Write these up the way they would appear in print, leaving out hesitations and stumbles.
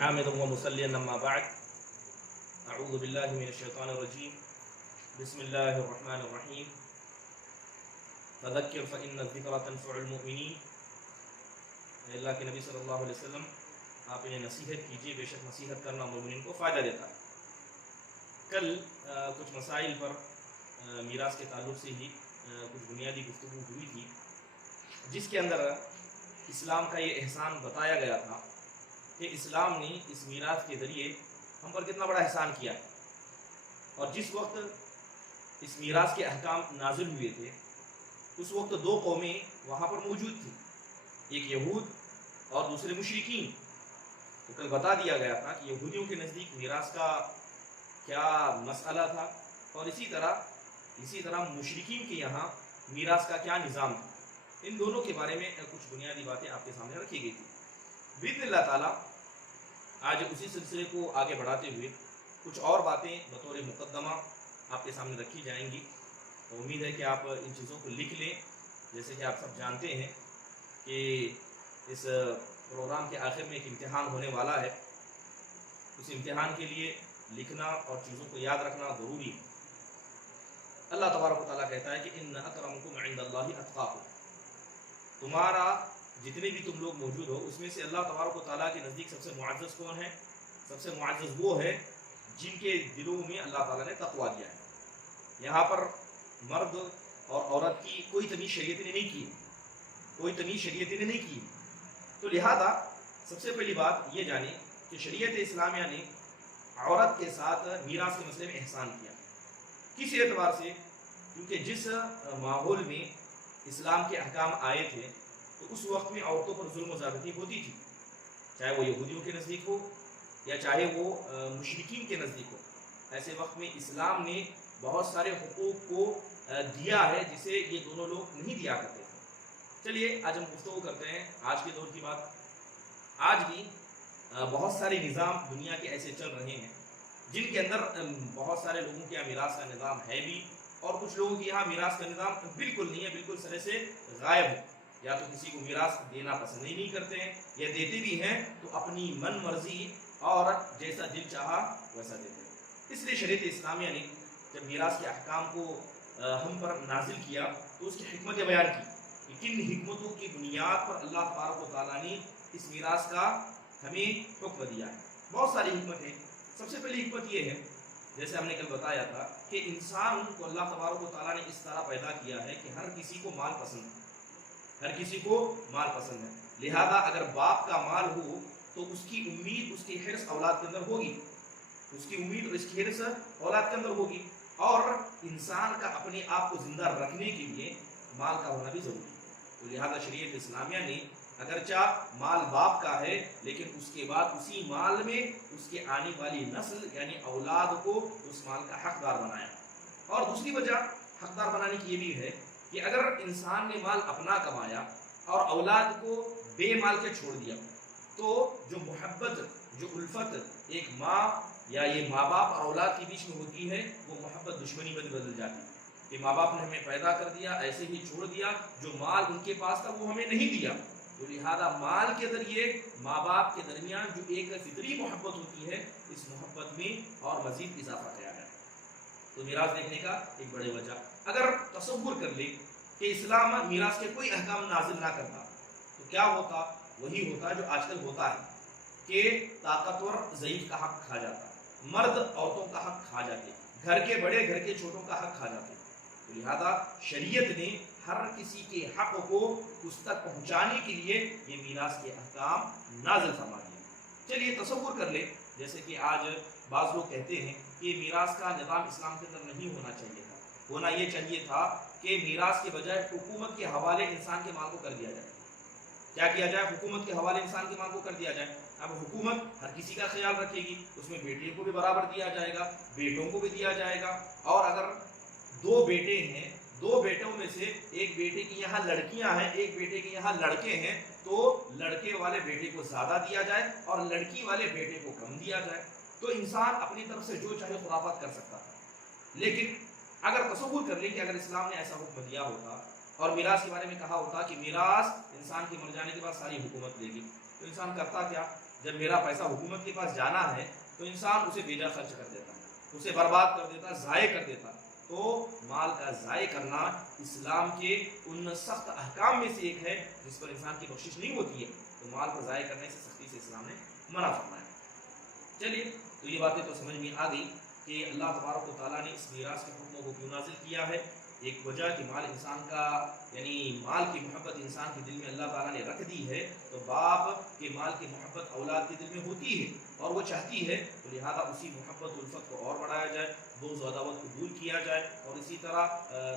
حامدا ومصليا أما بعد أعوذ بالله من الشيطان الرجيم بسم الله الرحمن الرحيم فذكر فإن الذكرى تنفع المؤمنين اللہ کے نبی صلی اللہ علیہ وسلم آپ انہیں نصیحت کیجئے، بے شک نصیحت کرنا مومنین کو فائدہ دیتا ہے۔ کل کچھ مسائل پر میراث کے تعلق سے ہی کچھ بنیادی گفتگو ہوئی تھی، جس کے اندر اسلام کا یہ احسان بتایا گیا تھا کہ اسلام نے اس میراث کے ذریعے ہم پر کتنا بڑا احسان کیا ہے، اور جس وقت اس میراث کے احکام نازل ہوئے تھے اس وقت دو قومیں وہاں پر موجود تھیں، ایک یہود اور دوسرے مشرکین۔ تو کل بتا دیا گیا تھا کہ یہودیوں کے نزدیک میراث کا کیا مسئلہ تھا، اور اسی طرح مشرکین کے یہاں میراث کا کیا نظام تھا۔ ان دونوں کے بارے میں کچھ بنیادی باتیں آپ کے سامنے رکھی گئی تھی۔ باذن اللہ تعالیٰ آج اسی سلسلے کو آگے بڑھاتے ہوئے کچھ اور باتیں بطور مقدمہ آپ کے سامنے رکھی جائیں گی۔ تو امید ہے کہ آپ ان چیزوں کو لکھ لیں۔ جیسے کہ آپ سب جانتے ہیں کہ اس پروگرام کے آخر میں ایک امتحان ہونے والا ہے، اس امتحان کے لیے لکھنا اور چیزوں کو یاد رکھنا ضروری ہے۔ اللہ تبارک و تعالیٰ کہتا ہے کہ ان اکرمکم عند اللہ اتقاکم، تمہارا جتنے بھی تم لوگ موجود ہو اس میں سے اللہ تبارک و تعالیٰ کے نزدیک سب سے معزز کون ہے؟ سب سے معزز وہ ہے جن کے دلوں میں اللہ تعالیٰ نے تقویٰ دیا ہے۔ یہاں پر مرد اور عورت کی کوئی تمیز شریعت نے نہیں کی، تو لہذا سب سے پہلی بات یہ جانیں کہ شریعت اسلامیہ نے عورت کے ساتھ میراث کے مسئلے میں احسان کیا۔ کس اعتبار سے؟ کیونکہ جس ماحول میں اسلام کے احکام آئے تھے تو اس وقت میں عورتوں پر ظلم و زیادتی ہوتی تھی، چاہے وہ یہودیوں کے نزدیک ہو یا چاہے وہ مشرکین کے نزدیک ہو۔ ایسے وقت میں اسلام نے بہت سارے حقوق کو دیا ہے جسے یہ دونوں لوگ نہیں دیا کرتے تھے۔ چلیے آج ہم گفتگو کرتے ہیں آج کے دور کی بات۔ آج بھی بہت سارے نظام دنیا کے ایسے چل رہے ہیں جن کے اندر بہت سارے لوگوں کے یہاں میراث کا نظام ہے بھی، اور کچھ لوگوں کے یہاں میراث کا نظام بالکل نہیں ہے، بالکل سرے سے غائب ہے۔ یا تو کسی کو میراث دینا پسند ہی نہیں کرتے ہیں، یا دیتے بھی ہیں تو اپنی من مرضی اور جیسا دل چاہا ویسا دیتے ہیں۔ اس لیے شریعت اسلامیہ نے جب میراث کے احکام کو ہم پر نازل کیا تو اس کی حکمت بیان کی کہ کن حکمتوں کی بنیاد پر اللہ تبارک و تعالیٰ نے اس میراث کا ہمیں حکم دیا ہے۔ بہت ساری حکمت ہے۔ سب سے پہلی حکمت یہ ہے، جیسے ہم نے کل بتایا تھا، کہ انسان کو اللہ تبارک و تعالیٰ نے اس طرح پیدا کیا ہے کہ ہر کسی کو مال پسند ہے، لہذا اگر باپ کا مال ہو تو اس کی امید، اس کی حرص اولاد کے اندر ہوگی، اور انسان کا اپنے آپ کو زندہ رکھنے کے لیے مال کا ہونا بھی ضروری ہے۔ تو لہذا شریعت اسلامیہ نے اگرچہ مال باپ کا ہے لیکن اس کے بعد اسی مال میں اس کے آنے والی نسل یعنی اولاد کو اس مال کا حقدار بنایا۔ اور دوسری وجہ حقدار بنانے کی یہ بھی ہے کہ اگر انسان نے مال اپنا کمایا اور اولاد کو بے مال کے چھوڑ دیا تو جو محبت، جو الفت ایک ماں یا یہ ماں باپ اور اولاد کے بیچ میں ہوتی ہے وہ محبت دشمنی میں بدل جاتی ہے کہ ماں باپ نے ہمیں پیدا کر دیا، ایسے ہی چھوڑ دیا، جو مال ان کے پاس تھا وہ ہمیں نہیں دیا۔ تو لہذا مال کے ذریعے ماں باپ کے درمیان جو ایک فطری محبت ہوتی ہے اس محبت میں اور مزید اضافہ کیا ہے۔ تو میراث دیکھنے کا ایک بڑی وجہ، اگر تصور کر لیں کہ اسلام میراث کے کوئی احکام نازل نہ کرتا تو کیا ہوتا؟ وہی ہوتا جو آج کل ہوتا ہے کہ طاقتور ضعیف کا حق کھا جاتا ہے، مرد عورتوں کا حق کھا جاتے، گھر کے بڑے گھر کے چھوٹوں کا حق کھا جاتے۔ تو لہذا شریعت نے ہر کسی کے حق کو اس تک پہنچانے کے لیے یہ میراث کے احکام نازل فرما دیے۔ چلیے تصور کر لیں، جیسے کہ آج بعض لوگ کہتے ہیں کہ میراث کا نظام اسلام کے اندر نہیں ہونا چاہیے تھا، ہونا یہ چاہیے تھا کہ میراث کے بجائے حکومت کے حوالے انسان کے مال کو کر دیا جائے۔ کیا کیا جائے؟ حکومت کے حوالے انسان کے مال کو کر دیا جائے۔ اب حکومت ہر کسی کا خیال رکھے گی، اس میں بیٹیوں کو بھی برابر دیا جائے گا، بیٹوں کو بھی دیا جائے گا، اور اگر دو بیٹے ہیں، دو بیٹوں میں سے ایک بیٹے کی یہاں لڑکیاں ہیں، ایک بیٹے کے یہاں لڑکے ہیں، تو لڑکے والے بیٹے کو زیادہ دیا جائے اور لڑکی والے بیٹے کو کم دیا جائے۔ تو انسان اپنی طرف سے جو چاہے خرافات کر سکتا ہے۔ لیکن اگر تصور کر لیں کہ اگر اسلام نے ایسا حکم دیا ہوتا اور میراث کے بارے میں کہا ہوتا کہ میراث انسان کے مر جانے کے بعد ساری حکومت لے گی، تو انسان کرتا کیا؟ جب میرا پیسہ حکومت کے پاس جانا ہے تو انسان اسے بیجا خرچ کر دیتا ہے، اسے برباد کر دیتا، ضائع کر دیتا۔ تو مال کا ضائع کرنا اسلام کے ان سخت احکام میں سے ایک ہے جس پر انسان کی بخشش نہیں ہوتی ہے، تو مال کو ضائع کرنے سے سختی سے اسلام نے منع فرمایا۔ چلیے، تو یہ باتیں تو سمجھ میں آ گئی کہ اللہ تبارک و تعالیٰ نے اس میراث کے حکموں کو کیوں نازل کیا ہے۔ ایک وجہ کہ مال انسان کا، یعنی مال کی محبت انسان کے دل میں اللہ تعالیٰ نے رکھ دی ہے، تو باپ کے مال کی محبت اولاد کے دل میں ہوتی ہے اور وہ چاہتی ہے، تو لہذا اسی محبت الفت کو اور بڑھایا جائے، بغض و عداوت کو دور کیا جائے، اور اسی طرح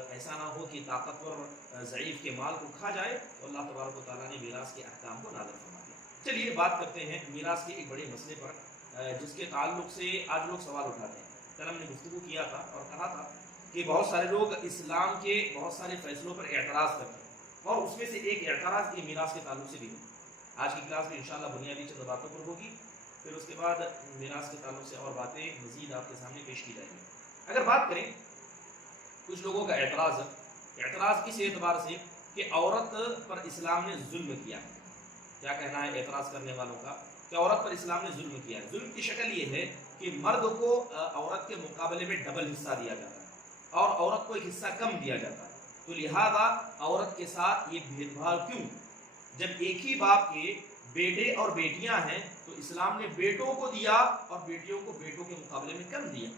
ایسا نہ ہو کہ طاقتور ضعیف کے مال کو کھا جائے، تو اللہ تبارک و تعالیٰ نے میراث کے احکام کو نازل فرما دیا۔ چلیے بات کرتے ہیں میراث کے ایک بڑے مسئلے پر جس کے تعلق سے آج لوگ سوال اٹھاتے ہیں۔ کل ہم نے گفتگو کیا تھا اور کہا تھا کہ بہت سارے لوگ اسلام کے بہت سارے فیصلوں پر اعتراض کرتے ہیں، اور اس میں سے ایک اعتراض یہ میراث کے تعلق سے بھی ہے۔ آج کی کلاس میں انشاءاللہ بنیادی چند باتوں پر ہوگی، پھر اس کے بعد میراث کے تعلق سے اور باتیں مزید آپ کے سامنے پیش کی جائیں گی۔ اگر بات کریں کچھ لوگوں کا اعتراض کس اعتبار سے کہ عورت پر اسلام نے ظلم کیا ہے۔ کیا کہنا ہے اعتراض کرنے والوں کا کہ عورت پر اسلام نے ظلم کیا ہے۔ ظلم کی شکل یہ ہے کہ مرد کو عورت کے مقابلے میں ڈبل حصہ دیا جاتا ہے اور عورت کو ایک حصہ کم دیا جاتا ہے، تو لہذا عورت کے ساتھ یہ بھید بھاؤ کیوں؟ جب ایک ہی باپ کے بیٹے اور بیٹیاں ہیں تو اسلام نے بیٹوں کو دیا اور بیٹیوں کو بیٹوں کے مقابلے میں کم دیا،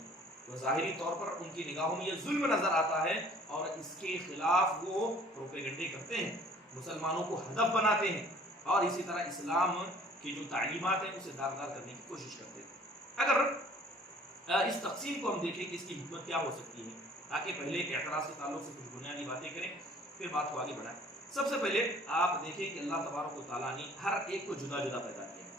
تو ظاہری طور پر ان کی نگاہوں میں یہ ظلم نظر آتا ہے اور اس کے خلاف وہ پروپیگنڈے کرتے ہیں، مسلمانوں کو ہدف بناتے ہیں اور اسی طرح اسلام کی جو تعلیمات ہیں اسے داغدار کرنے کی کوشش کرتے ہیں۔ اگر اس تقسیم کو ہم دیکھیں کہ اس کی حکمت کیا ہو سکتی ہے، تاکہ پہلے اعتراض کے تعلق سے کچھ بنیادی باتیں کریں پھر بات کو آگے بڑھائیں۔ سب سے پہلے آپ دیکھیں کہ اللہ تبارک و تعالیٰ نے ہر ایک کو جدا جدا پیدا کیا ہے۔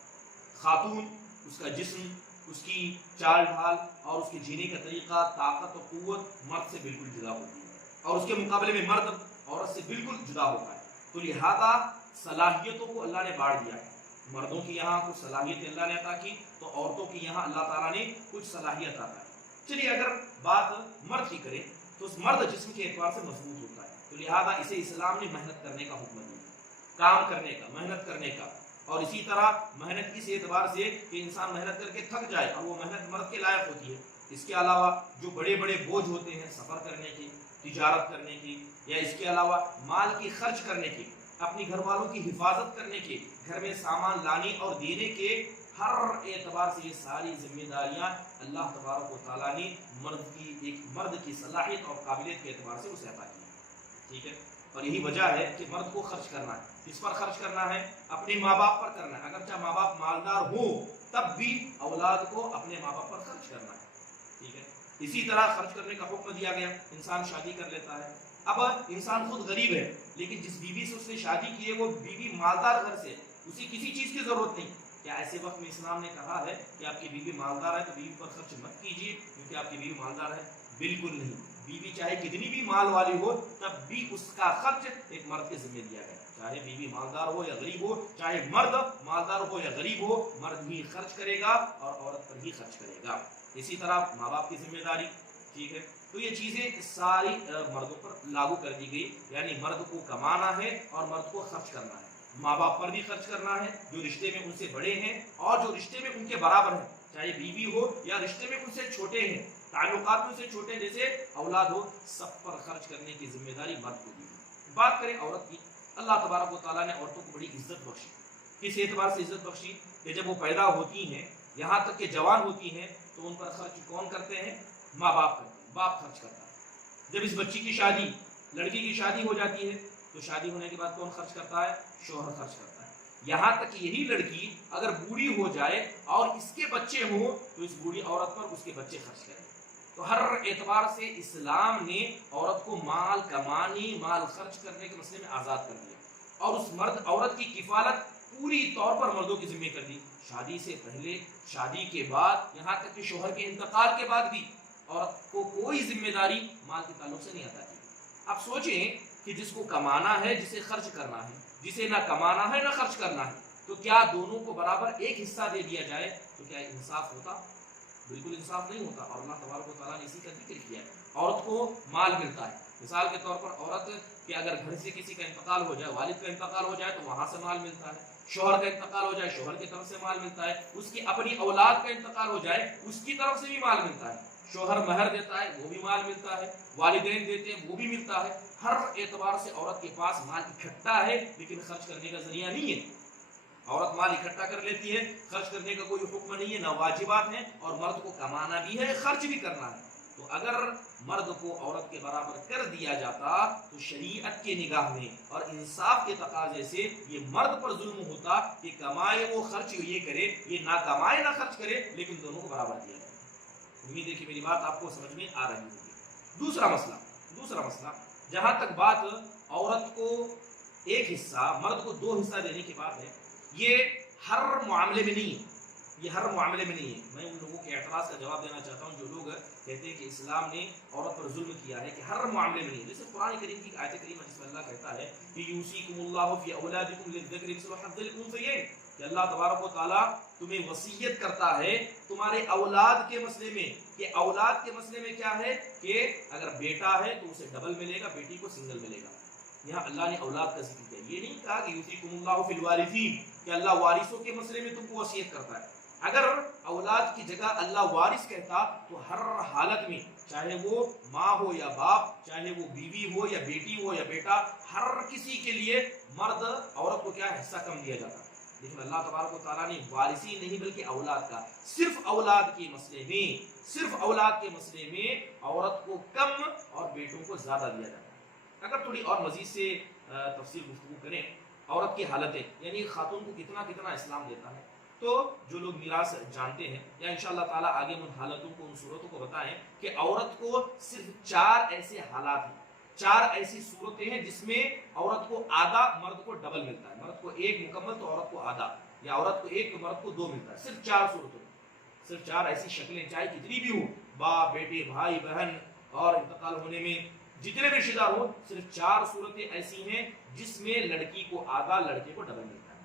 خاتون، اس کا جسم، اس کی چال ڈھال اور اس کے جینے کا طریقہ، طاقت و قوت مرد سے بالکل جدا ہوتی ہے، اور اس کے مقابلے میں مرد عورت سے بالکل جدا ہوتا ہے، تو لہذا صلاحیتوں کو اللہ نے بانٹ دیا ہے۔ مردوں کی یہاں کچھ صلاحیت اللہ نے عطا کی تو عورتوں کی یہاں اللہ تعالیٰ نے کچھ صلاحیت عطا کی۔ چلیے اگر بات مرد کی کریں تو اس مرد جسم کے اعتبار سے مضبوط ہوتا ہے، تو لہذا اسے اسلام نے محنت کرنے کا حکم دیا، کام کرنے کا، محنت کرنے کا، اور اسی طرح محنت اس اعتبار سے کہ انسان محنت کر کے تھک جائے اور وہ محنت مرد کے لائق ہوتی ہے۔ اس کے علاوہ جو بڑے بڑے بوجھ ہوتے ہیں سفر کرنے کی، تجارت کرنے کی، یا اس کے علاوہ مال کی خرچ کرنے کی، اپنی گھر والوں کی حفاظت کرنے کے، گھر میں سامان لانے اور دینے کے، ہر اعتبار سے یہ ساری ذمہ داریاں اللہ تبارک و تعالیٰ نے مرد کی صلاحیت اور قابلیت کے اعتبار سے اسے عطا کی ہے۔ ٹھیک ہے، اور یہی وجہ ہے کہ مرد کو خرچ کرنا ہے۔ کس پر خرچ کرنا ہے؟ اپنے ماں باپ پر کرنا ہے، اگرچہ ماں باپ مالدار ہو تب بھی اولاد کو اپنے ماں باپ پر خرچ کرنا ہے۔ ٹھیک ہے، اسی طرح خرچ کرنے کا حکم دیا گیا۔ انسان شادی کر لیتا ہے، اب انسان خود غریب ہے لیکن جس بیوی سے اس نے شادی کی ہے وہ بیوی مالدار گھر سے، اسے کسی چیز کی ضرورت نہیں، کیا ایسے وقت میں اسلام نے کہا ہے کہ آپ کی بیوی مالدار ہے تو بیوی پر خرچ مت کیجیے کیونکہ آپ کی بیوی مالدار ہے؟ بالکل نہیں، بیوی چاہے کتنی بھی مال والی ہو تب بھی اس کا خرچ ایک مرد کے ذمہ دیا گیا، چاہے بیوی مالدار ہو یا غریب ہو، چاہے مرد مالدار ہو یا غریب ہو، مرد ہی خرچ کرے گا اور عورت پر ہی خرچ کرے گا۔ اسی طرح ماں باپ کی ذمہ داری، ٹھیک ہے، تو یہ چیزیں ساری مردوں پر لاگو کر دی گئی، یعنی مرد کو کمانا ہے اور مرد کو خرچ کرنا ہے، ماں باپ پر بھی خرچ کرنا ہے جو رشتے میں ان سے بڑے ہیں اور جو رشتے میں ان کے برابر ہیں، چاہے بیوی ہو یا رشتے میں ان سے چھوٹے ہیں، تعلقات میں ان سے چھوٹے جیسے اولاد ہو، سب پر خرچ کرنے کی ذمہ داری مرد کو دی۔ بات کریں عورت کی، اللہ تبارک و تعالیٰ نے عورتوں کو بڑی عزت بخشی۔ کس اعتبار سے عزت بخشی؟ کہ جب وہ پیدا ہوتی ہیں یہاں تک کہ جوان ہوتی ہیں تو ان پر خرچ کون کرتے ہیں؟ ماں باپ کرتے ہیں، باپ خرچ کرتا ہے۔ جب اس بچی کی شادی، لڑکی کی شادی ہو جاتی ہے تو شادی ہونے کے بعد کون خرچ کرتا ہے؟ شوہر خرچ کرتا ہے۔ یہاں تک کہ یہی لڑکی اگر بوڑھی ہو جائے اور اس کے بچے ہوں تو اس بوڑھی عورت پر اس کے بچے خرچ کریں۔ تو ہر اعتبار سے اسلام نے عورت کو مال کمانے، مال خرچ کرنے کے مسئلے میں آزاد کر دیا اور اس مرد عورت کی کفالت پوری طور پر مردوں کی ذمہ کر دی، شادی سے پہلے، شادی کے بعد، یہاں تک کہ شوہر کے انتقال کے بعد بھی عورت کو کوئی ذمہ داری مال کے تعلق سے نہیں عطا کی۔ اب سوچیں کہ جس کو کمانا ہے، جسے خرچ کرنا ہے، جسے نہ کمانا ہے نہ خرچ کرنا ہے، تو کیا دونوں کو برابر ایک حصہ دے دیا جائے تو کیا انصاف ہوتا؟ بالکل انصاف نہیں ہوتا، اور اللہ تبارک و تعالیٰ نے اسی کا ذکر کیا ہے۔ عورت کو مال ملتا ہے، مثال کے طور پر عورت کہ اگر گھر سے کسی کا انتقال ہو جائے، والد کا انتقال ہو جائے تو وہاں سے مال ملتا ہے، شوہر کا انتقال ہو جائے شوہر کی طرف سے مال ملتا ہے، اس کی اپنی اولاد کا انتقال ہو جائے اس کی طرف سے بھی مال ملتا ہے، شوہر مہر دیتا ہے وہ بھی مال ملتا ہے، والدین دیتے ہیں وہ بھی ملتا ہے، ہر اعتبار سے عورت کے پاس مال اکٹھا ہے لیکن خرچ کرنے کا ذریعہ نہیں ہے۔ عورت مال اکٹھا کر لیتی ہے، خرچ کرنے کا کوئی حکم نہیں ہے، نہ واجبات ہیں، اور مرد کو کمانا بھی ہے خرچ بھی کرنا ہے۔ تو اگر مرد کو عورت کے برابر کر دیا جاتا تو شریعت کے نگاہ میں اور انصاف کے تقاضے سے یہ مرد پر ظلم ہوتا کہ کمائے وہ خرچ یہ کرے، یہ نہ کمائے نہ خرچ کرے، لیکن دونوں کو برابر دیا جائے۔ امید ہے کہ میری بات آپ کو سمجھ میں آ رہی ہوگی۔ دوسرا مسئلہ جہاں تک بات عورت کو ایک حصہ مرد کو دو حصہ دینے کی بات ہے، یہ ہر معاملے میں نہیں ہے، یہ ہر معاملے میں نہیں ہے۔ میں ان لوگوں کے اعتراض کا جواب دینا چاہتا ہوں جو لوگ کہتے ہیں کہ اسلام نے عورت پر ظلم کیا ہے، کہ ہر معاملے میں نہیں ہے۔ جیسے قرآن کریم کی آیت کریمہ جس میں اللہ کہتا ہے کہ یوصیکم اللہ فی اولادکم للذکر مثل حظ الانثیین، کہ اللہ تبارک و تعالیٰ تمہیں وصیت کرتا ہے تمہارے اولاد کے مسئلے میں، کہ اولاد کے مسئلے میں کیا ہے کہ اگر بیٹا ہے تو اسے ڈبل ملے گا، بیٹی کو سنگل ملے گا۔ یہاں اللہ نے اولاد کا ذکر کیا، یہ نہیں کہا کہ یوصیکم اللہ فی الوارثین، کہ اللہ وارثوں کے مسئلے میں تم کو وصیت کرتا ہے۔ اگر اولاد کی جگہ اللہ وارث کہتا تو ہر حالت میں، چاہے وہ ماں ہو یا باپ، چاہے وہ بیوی ہو یا بیٹی ہو یا بیٹا، ہر کسی کے لیے مرد عورت کو کیا حصہ کم دیا جاتا۔ لیکن اللہ تبارک و تعالیٰ نے وارثی نہیں بلکہ اولاد کا، صرف اولاد کے مسئلے میں عورت کو کم اور بیٹوں کو زیادہ دیا جاتا ہے۔ اگر تھوڑی اور مزید سے تفصیل گفتگو کریں عورت کی حالتیں، یعنی خاتون کو کتنا اسلام دیتا ہے، تو جو لوگ میراث جانتے ہیں یا انشاءاللہ تعالیٰ آگے ان حالتوں کو، ان صورتوں کو بتائیں کہ عورت کو صرف 4 ایسے حالات ہیں، 4 ایسی صورتیں ہیں جس میں عورت کو آدھا، مرد کو ڈبل ملتا ہے۔ مرد کو 1 مکمل تو عورت کو آدھا، یا عورت کو 1 تو مرد کو 2 ملتا ہے، صرف 4 صورتوں میں، صرف 4 ایسی شکلیں، چاہے کتنی بھی ہوں، باپ بیٹے بھائی بہن اور انتقال ہونے میں جتنے بھی رشتہ دار ہوں، صرف 4 صورتیں ایسی ہیں جس میں لڑکی کو آدھا، لڑکے کو ڈبل ملتا ہے۔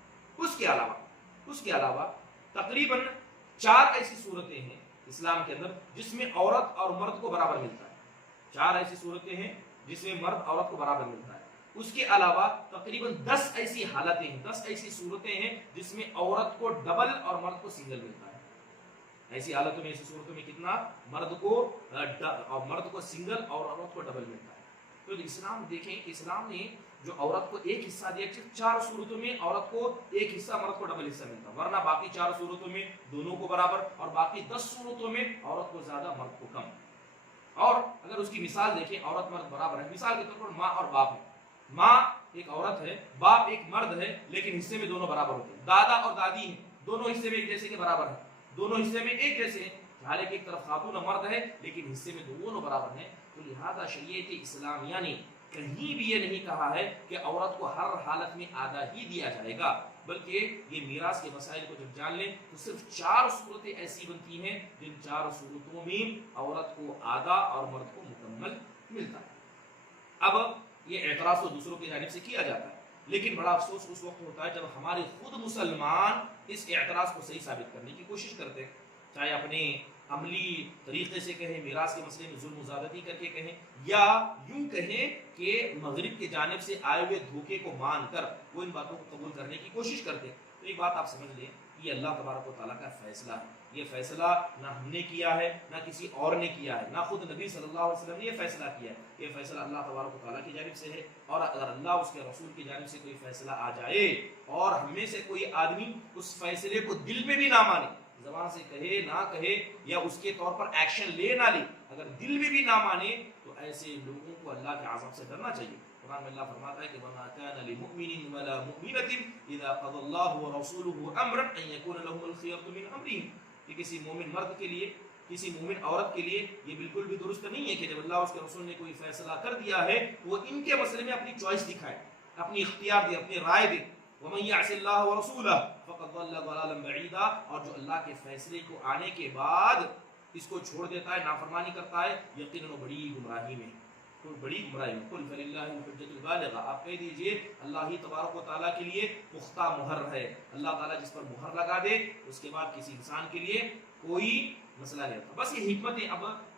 اس کے علاوہ تقریباً 4 ایسی صورتیں ہیں اسلام کے اندر جس میں عورت اور مرد کو برابر ملتا ہے، 4 ایسی صورتیں ہیں جس میں مرد عورت کو برابر ملتا ہے۔ اس کے علاوہ تقریباً 10 ایسی حالتیں ہیں، 10 ایسی صورتیں ہیں جس میں عورت کو ڈبل اور مرد کو سنگل ملتا ہے۔ ایسی حالتوں میں، ایسی صورتوں میں کتنا؟ مرد کو سنگل اور عورت کو ڈبل ملتا ہے۔ تو اسلام دیکھیں کہ اسلام نے جو عورت کو ایک حصہ دیا، 4 صورتوں میں عورت کو ایک حصہ، مرد کو ڈبل حصہ ملتا، ورنہ باقی 4 صورتوں میں دونوں کو برابر، اور باقی 10 صورتوں میں عورت کو زیادہ، مرد کو کم۔ اور اگر اس کی مثال دیکھیں، عورت مرد برابر ہے، مثال کے طور پر ماں اور باپ ہے، ماں ایک عورت ہے، باپ ایک مرد ہے، لیکن حصے میں دونوں برابر ہوتے ہیں۔ دادا اور دادی ہیں، دونوں حصے میں ایک جیسے کے برابر ہیں، دونوں حصے میں ایک جیسے ہیں، حالانکہ ایک طرف خاتون اور مرد ہے لیکن حصے میں دونوں برابر ہیں۔ تو لہذا شریعت اسلامیہ نے کہیں بھی یہ نہیں کہا ہے کہ عورت کو ہر حالت میں آدھا ہی دیا جائے گا، بلکہ یہ میراث کے مسائل کو جب جان لیں تو صرف 4 صورتیں ایسی بنتی ہیں جن 4 صورتوں میں عورت کو آدھا اور مرد کو مکمل ملتا ہے۔ اب یہ اعتراض تو دوسروں کی جانب سے کیا جاتا ہے، لیکن بڑا افسوس اس وقت ہوتا ہے جب ہمارے خود مسلمان اس اعتراض کو صحیح ثابت کرنے کی کوشش کرتے ہیں، چاہے اپنے عملی طریقے سے کہیں، میراث کے مسئلے میں ظلم و زیادتی کر کے کہیں، یا یوں کہیں کہ مغرب کی جانب سے آئے ہوئے دھوکے کو مان کر وہ ان باتوں کو قبول کرنے کی کوشش کرتے ہیں۔ تو ایک بات آپ سمجھ لیں، یہ اللہ تبارک و تعالیٰ کا فیصلہ ہے، یہ فیصلہ نہ ہم نے کیا ہے نہ کسی اور نے کیا ہے، نہ خود نبی صلی اللہ علیہ وسلم نے یہ فیصلہ کیا ہے، یہ فیصلہ اللہ تبارک و تعالیٰ کی جانب سے ہے۔ اور اگر اللہ اس کے رسول کی جانب سے کوئی فیصلہ آ جائے اور ہم میں سے کوئی آدمی اس فیصلے کو دل میں بھی نہ مانے، زبان سے کہے نہ کہے یا اس کے طور پر ایکشن لے نہ لے، اگر دل میں بھی نہ مانے تو ایسے لوگوں کو اللہ کے عذاب سے ڈرنا چاہیے۔ قرآن میں اللہ فرماتا ہے کہ وَمَا كَانَ لِمُؤْمِنٍ وَلَا مُؤْمِنَةٍ إِذَا قَضَى اللَّهُ وَرَسُولُهُ أَمْرًا أَن يَكُونَ لَهُمُ الْخِيَرَةُ مِنْ أَمْرِهِمْ، کہ کسی مومن مرد کے لیے، کسی مومن عورت کے لیے یہ بالکل بھی درست نہیں ہے کہ جب اللہ اس کے رسول نے کوئی فیصلہ کر دیا ہے وہ ان کے مسئلے میں اپنی چوائس دکھائے، اپنی اختیار دے، اپنی رائے دے۔ وَمَن يَعْصِ اللَّهَ وَرَسُولَهُ فَقَدْ ضَلَّ ضَلَالًا بَعِيدًا، اور جو اللہ کے فیصلے کو آنے کے بعد اس کو چھوڑ دیتا ہے، نافرمانی کرتا ہے، یقیناً بڑی گمراہی میں، بڑی گمراہی میں۔ قُلْ فَلِلَّهِ الْحُجَّةُ الْبَالِغَةُ، آپ کہہ دیجئے اللہ ہی تبارک و تعالیٰ کے لیے پختہ مہر ہے، اللہ تعالیٰ جس پر مہر لگا دے اس کے بعد کسی انسان کے لیے کوئی مسئلہ نہیں ہوتا۔ بس یہ حکمت اب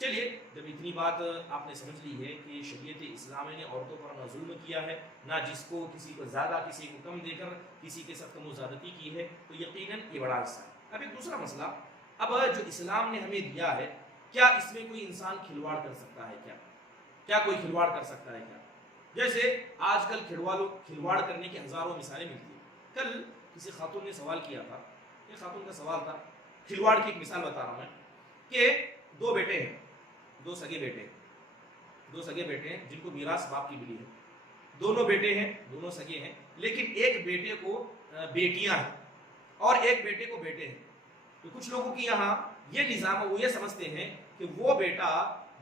چلیے جب اتنی بات آپ نے سمجھ لی ہے کہ شریعت اسلامی نے عورتوں پر نہ ظلم کیا ہے، نہ جس کو کسی کو زیادہ کسی کو کم دے کر کسی کے ساتھ کم و زیادتی کی ہے، تو یقیناً یہ بڑا حصہ ہے۔ اب ایک دوسرا مسئلہ، اب جو اسلام نے ہمیں دیا ہے، کیا اس میں کوئی انسان کھلواڑ کر سکتا ہے؟ کیا کوئی کھلواڑ کر سکتا ہے؟ کیا جیسے آج کل کھلواڑ کرنے کی ہزاروں مثالیں ملتی ہیں۔ کل کسی خاتون نے سوال کیا تھا، ایک خاتون کا سوال تھا، کھلواڑ کی ایک مثال بتا رہا ہوں میں، کہ دو بیٹے ہیں، دو سگے بیٹے ہیں جن کو میراث باپ کی ملی ہے، دونوں بیٹے ہیں، دونوں سگے ہیں، لیکن ایک بیٹے کو بیٹیاں ہیں اور ایک بیٹے کو بیٹے ہیں۔ تو کچھ لوگوں کی یہاں یہ نظام ہے، وہ یہ سمجھتے ہیں کہ وہ بیٹا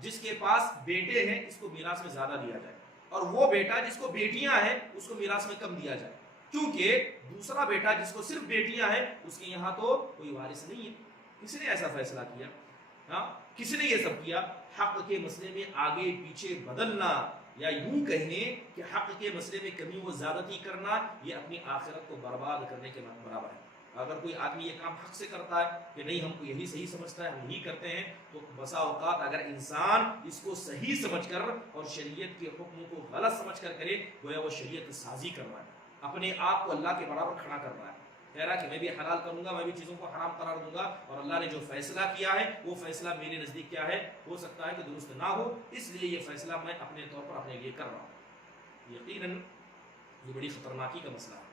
جس کے پاس بیٹے ہیں اس کو میراث میں زیادہ دیا جائے، اور وہ بیٹا جس کو بیٹیاں ہیں اس کو میراث میں کم دیا جائے، کیونکہ دوسرا بیٹا جس کو صرف بیٹیاں ہیں اس کے یہاں تو کوئی وارث نہیں ہے۔ کس نے ایسا فیصلہ کیا؟ ہاں، کس نے یہ سب کیا؟ حق کے مسئلے میں آگے پیچھے بدلنا، یا یوں کہیں کہ حق کے مسئلے میں کمی و زیادتی کرنا، یہ اپنی آخرت کو برباد کرنے کے برابر ہے۔ اگر کوئی آدمی یہ کام حق سے کرتا ہے کہ نہیں ہم کو یہی صحیح سمجھتا ہے، ہم یہی کرتے ہیں، تو بسا اوقات اگر انسان اس کو صحیح سمجھ کر اور شریعت کے حکم کو غلط سمجھ کر کرے، گویا وہ شریعت سازی کر رہا ہے، اپنے آپ کو اللہ کے برابر کھڑا کر رہا ہے، کہہ رہا ہے کہ میں بھی حلال کروں گا، میں بھی چیزوں کو حرام قرار دوں گا، اور اللہ نے جو فیصلہ کیا ہے وہ فیصلہ میرے نزدیک کیا ہے، ہو سکتا ہے کہ درست نہ ہو، اس لیے یہ فیصلہ میں اپنے طور پر اپنے لیے کر رہا ہوں۔ یقیناً یہ بڑی خطرناکی کا مسئلہ ہے،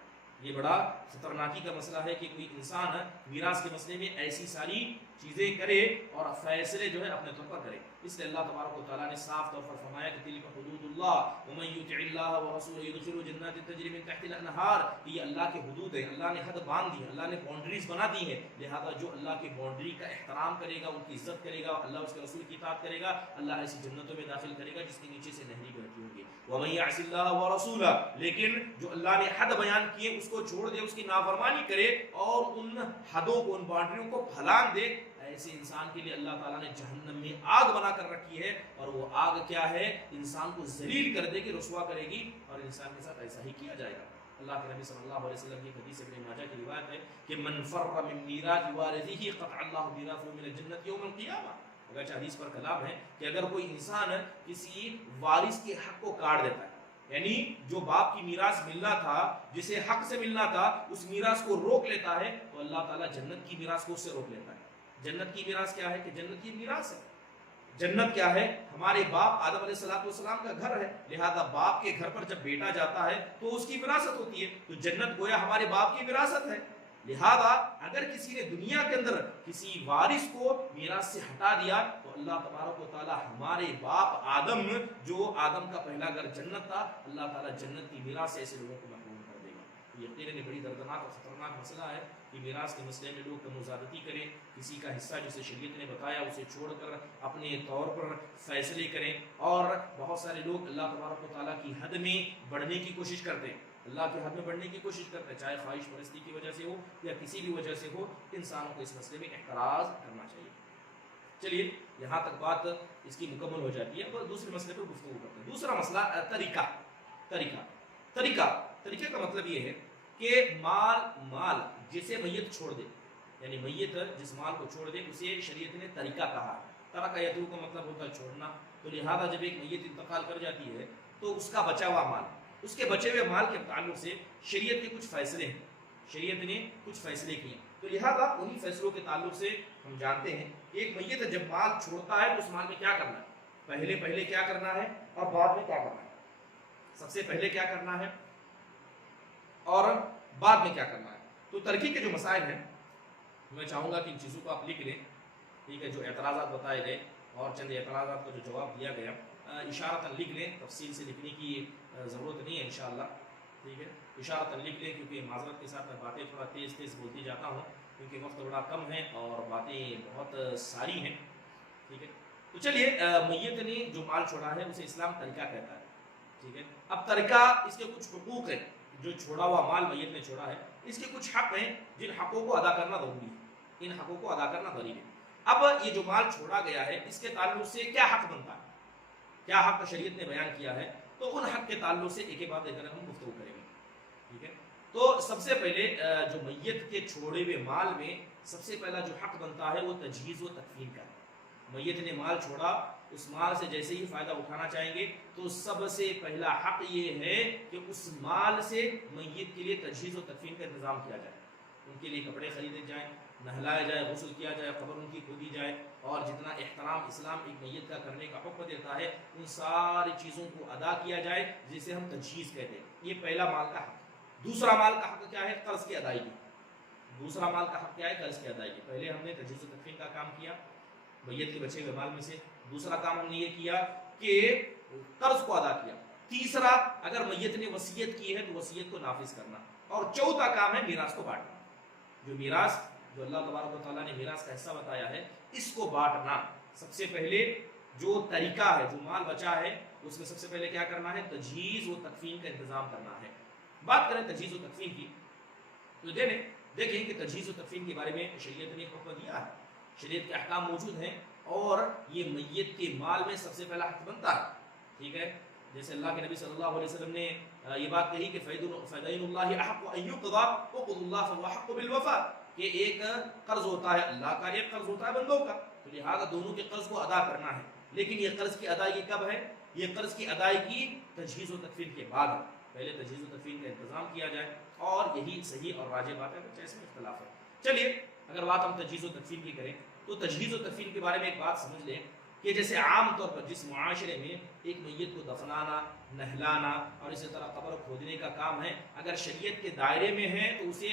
یہ بڑا خطرناکی کا مسئلہ ہے کہ کوئی انسان میراث کے مسئلے میں ایسی ساری چیزیں کرے اور فیصلے جو ہے اپنے طور پر کرے۔ اس لیے اللہ تبارک و تعالیٰ نے صاف طور پر فرمایا کہ تلک حدود اللہ ومن یطع اللہ ورسولہ یدخلہ جنات تجری من تحتها الانہار، یہ اللہ کے حدود ہے، اللہ نے حد باندھ دی، اللہ نے باؤنڈریز بنا دی ہیں، لہذا جو اللہ کی باؤنڈری کا احترام کرے گا، ان کی عزت کرے گا، اللہ اس کے رسول کی اطاعت کرے گا، اللہ ایسی جنتوں میں داخل کرے گا جس کے نیچے سے نہریں بہتی ہوں گی۔ ومن یعص اللہ ورسولہ، لیکن جو اللہ نے حد بیان کیے اس کو چھوڑ دے، اس کی نافرمانی کرے اور ان حدوں کو، ان باؤنڈریوں کو پھلانگ دے، ایسے انسان کے لیے اللہ تعالیٰ نے جہنم میں آگ بنا کر رکھی ہے، اور وہ آگ کیا ہے؟ انسان کو ذلیل کر دے گی، رسوا کرے گی، اور انسان کے ساتھ ایسا ہی کیا جائے گا۔ اللہ کے نبی صلی اللہ علیہ وسلم کی حدیث ابن ماجہ کی روایت ہے کہ من فر من میراث والدہ قطع اللہ میراثہ من الجنۃ یوم القیامہ۔ اگرچہ حدیث پر کلام ہے کہ اگر کوئی انسان کسی وارث کے حق کو کاٹ دیتا ہے، یعنی جو باپ کی میراث ملنا تھا، جسے حق سے ملنا تھا، اس میراث کو روک لیتا ہے، تو اللہ تعالیٰ جنت کی میراث کو اس سے روک لیتا ہے۔ جنت کی میراث کیا ہے؟ کہ جنت کی میراث ہے۔ جنت کیا ہے؟ ہمارے باپ آدم علیہ السلام کا گھر ہے، لہذا باپ کے گھر پر جب بیٹا جاتا ہے تو اس کی وراثت ہوتی ہے، تو جنت گویا ہمارے باپ کی وراثت ہے۔ لہذا اگر کسی نے دنیا کے اندر کسی وارث کو میراث سے ہٹا دیا تو اللہ تبارک و تعالی ہمارے باپ آدم، جو آدم کا پہلا گھر جنت تھا، اللہ تعالیٰ جنت کی میراث سے ایسے لوگوں کو محروم کر دے گا۔ یقیناً بڑی دردناک اور خطرناک مسئلہ ہے کہ میراث کے مسئلے میں لوگ کم و زیادتی کریں، کسی کا حصہ جسے شریعت نے بتایا اسے چھوڑ کر اپنے طور پر فیصلے کریں، اور بہت سارے لوگ اللہ تبارک و تعالیٰ کی حد میں بڑھنے کی کوشش کرتے ہیں، اللہ کے حد میں بڑھنے کی کوشش کرتے ہیں، چاہے خواہش پرستی کی وجہ سے ہو یا کسی بھی وجہ سے ہو۔ انسانوں کو اس مسئلے میں احتراز کرنا چاہیے۔ چلیے یہاں تک بات اس کی مکمل ہو جاتی ہے، اور دوسرے مسئلے پر گفتگو کرتے ہیں۔ دوسرا مسئلہ طریقہ کا مطلب یہ ہے کہ مال جسے میت چھوڑ دے، یعنی میت جس مال کو چھوڑ دے اسے شریعت نے طریقہ کہا ہے۔ ترک یترک کا مطلب ہوتا ہے چھوڑنا، تو لہذا جب ایک میت انتقال کر جاتی ہے تو اس کا بچا ہوا مال، اس کے بچے ہوئے مال کے تعلق سے شریعت کے کچھ فیصلے ہیں، شریعت نے کچھ فیصلے کیے، تو لہذا انہی فیصلوں کے تعلق سے ہم جانتے ہیں کہ ایک میت جب مال چھوڑتا ہے تو اس مال میں کیا کرنا ہے، پہلے کیا کرنا ہے اور بعد میں کیا کرنا ہے، سب سے پہلے کیا کرنا ہے اور بعد میں کیا کرنا ہے۔ تو ترقی کے جو مسائل ہیں میں چاہوں گا کہ ان چیزوں کو آپ لکھ لیں، ٹھیک ہے، جو اعتراضات بتائے گئے اور چند اعتراضات کا جو جواب دیا گیا اشارتاً لکھ لیں، تفصیل سے لکھنے کی ضرورت نہیں ہے انشاءاللہ، ٹھیک ہے، اشارتاً لکھ لیں، کیونکہ معذرت کے ساتھ میں باتیں تھوڑا تیز بولتی جاتا ہوں کیونکہ وقت بڑا کم ہے اور باتیں بہت ساری ہیں، ٹھیک ہے۔ تو چلیے میت نے جو مال چھوڑا ہے اسے اسلام طریقہ کہتا ہے، ٹھیک ہے۔ اب طریقہ، اس کے کچھ حقوق ہیں، جو چھوڑا ہوا مال میت نے چھوڑا ہے اس کے کچھ حق ہیں جن حقوں کو ادا کرنا ضروری ہے، ان حقوں کو ادا کرنا ضروری ہے۔ اب یہ جو مال چھوڑا گیا ہے اس کے تعلق سے کیا حق بنتا ہے، کیا حق شریعت نے بیان کیا ہے، تو ان حق کے تعلق سے ایک ایک بات لے کر ہم گفتگو کریں گے، ٹھیک ہے۔ تو سب سے پہلے جو میت کے چھوڑے ہوئے مال میں سب سے پہلا جو حق بنتا ہے وہ تجہیز و تکفین کا ہے، میت نے مال چھوڑا، اس مال سے جیسے ہی فائدہ اٹھانا چاہیں گے تو سب سے پہلا حق یہ ہے کہ اس مال سے میت کے لیے تجہیز و تکفین کا انتظام کیا جائے، ان کے لیے کپڑے خریدے جائیں، نہلایا جائے، غسل کیا جائے، قبر ان کی کھودی جائے، اور جتنا احترام اسلام ایک میت کا کرنے کا حکم دیتا ہے ان ساری چیزوں کو ادا کیا جائے، جسے ہم تجہیز کہتے ہیں۔ یہ پہلا مال کا حق۔ دوسرا مال کا حق کیا ہے؟ قرض کی ادائیگی۔ دوسرا مال کا حق کیا ہے؟ قرض کی ادائیگی۔ پہلے ہم نے تجہیز و تکفین کا کام کیا میت کے بچے ہوئے مال میں سے، دوسرا کام ہم نے یہ کیا کہ قرض کو ادا کیا، تیسرا اگر میت نے وصیت کی ہے تو وصیت کو نافذ کرنا، اور چوتھا کام ہے میراث کو بانٹنا۔ جو میراث، جو اللہ تبارک و تعالیٰ نے میراث کا حصہ بتایا ہے، اس کو بانٹنا۔ سب سے پہلے جو طریقہ ہے، جو مال بچا ہے اس میں سب سے پہلے کیا کرنا ہے؟ تجہیز و تکفین کا انتظام کرنا ہے۔ بات کریں تجہیز و تکفین کی تو دیکھیں کہ تجہیز و تکفین کے بارے میں شریعت نے حکم دیا ہے، شریعت کے احکام موجود ہیں، اور یہ میت کے مال میں سب سے پہلا حق بنتا ہے، ٹھیک ہے؟ جیسے اللہ کے نبی صلی اللہ علیہ وسلم نے یہ بات کہی کہ فَدَيْنُ اللَّهِ أَحَقُّ أَن يُقْضَى وَقُضُ اللَّهِ فَهُوَ أَحَقُّ بِالْوَفَاءِ، کہ ایک قرض ہوتا ہے اللہ کا، ایک قرض ہوتا ہے بندوں کا، تو لہذا دونوں کے قرض کو ادا کرنا ہے۔ لیکن یہ قرض کی ادائیگی کب ہے؟ یہ قرض کی ادائیگی تجہیز و تکفین کے بعد ہے۔ پہلے تجہیز و تکفین کا انتظام کیا جائے، اور یہی صحیح اور راجح بات ہے، اس میں اختلاف ہے۔ چلیے اگر بات ہم تجہیز و تکفین کی کریں تو تجہیز و تکفین کے بارے میں ایک بات سمجھ لیں کہ جیسے عام طور پر جس معاشرے میں ایک میت کو دفنانا، نہلانا اور اسی طرح قبر کھودنے کا کام ہے، اگر شریعت کے دائرے میں ہے تو اسے